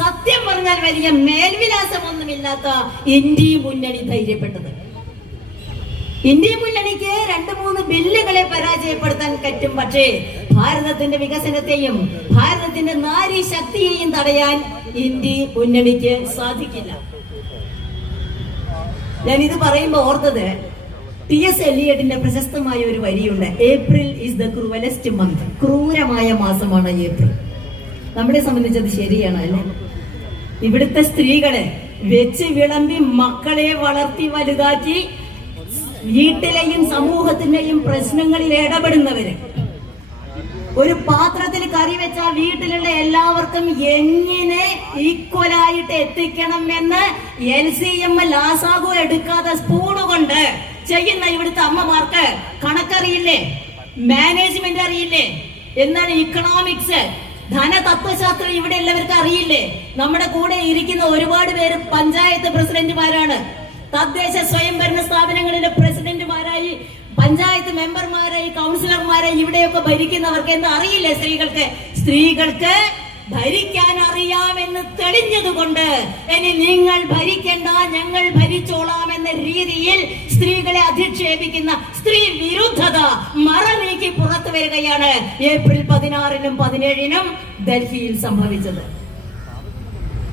സത്യം പറഞ്ഞാൽ വലിയ മേൽവിലാസമൊന്നുമില്ലാത്ത ഇന്ത്യ മുന്നണി ധൈര്യപ്പെട്ടത്. ഇന്ത്യ മുന്നണിക്ക് 2-3 ബില്ലുകളെ പരാജയപ്പെടുത്താൻ പറ്റും. പക്ഷേ ഭാരതത്തിന്റെ വികസനത്തെയും ഭാരതത്തിന്റെ നാരി ശക്തിയെയും തടയാൻ ഇന്ത്യ മുന്നണിക്ക് സാധിക്കില്ല. ഞാൻ ഇത് പറയുമ്പോ ഓർത്തത് T.S. എലിയട്ടിന്റെ പ്രശസ്തമായ ഒരു വരിയുണ്ട്. April is the cruellest month. ക്രൂരമായ മാസമാണ് ഏപ്രിൽ. നമ്മളെ സംബന്ധിച്ചത് ശരിയാണ് അല്ലെ? ഇവിടുത്തെ സ്ത്രീകളെ വെച്ച് വിളമ്പി മക്കളെ വളർത്തി വലുതാക്കി വീട്ടിലെയും സമൂഹത്തിന്റെയും പ്രശ്നങ്ങളിൽ ഇടപെടുന്നവര്, ഒരു പാത്രത്തിൽ കറി വെച്ച വീട്ടിലുള്ള എല്ലാവർക്കും എങ്ങനെ ഈക്വലായിട്ട് എത്തിക്കണം എന്ന് LCM ലാസാഗു എടുക്കാതെ സ്പൂണ് കൊണ്ട് ചെയ്യുന്ന ഇവിടുത്തെ അമ്മമാർക്ക് കണക്കറിയില്ലേ? മാനേജ്മെന്റ് അറിയില്ലേ? എന്നാൽ ഇക്കണോമിക്സ്, ധനതത്വശാസ്ത്രം ഇവിടെ എല്ലാവർക്കും അറിയില്ലേ? നമ്മുടെ കൂടെ ഇരിക്കുന്ന ഒരുപാട് പേര് പഞ്ചായത്ത് പ്രസിഡന്റുമാരാണ്, തദ്ദേശ സ്വയംഭരണ സ്ഥാപനങ്ങളിലെ പ്രസിഡന്റുമാരായി, പഞ്ചായത്ത് മെമ്പർമാരായി, കൗൺസിലർമാരായി ഇവിടെയൊക്കെ ഭരിക്കുന്നവർക്ക് എന്താ അറിയില്ലേ? സ്ത്രീകൾക്ക് ഭരിക്കാൻ അറിയാമെന്ന് തെളിഞ്ഞതുകൊണ്ട് ഇനി നിങ്ങൾ ഭരിക്കണ്ട, ഞങ്ങൾ ഭരിച്ചോളാം എന്ന രീതിയിൽ സ്ത്രീകളെ അധിക്ഷേപിക്കുന്ന സ്ത്രീ വിരുദ്ധത മറനീക്കി പുറത്തു വരികയാണ് ഏപ്രിൽ 16-നും 17-നും ഡൽഹിയിൽ സംഭവിച്ചത്.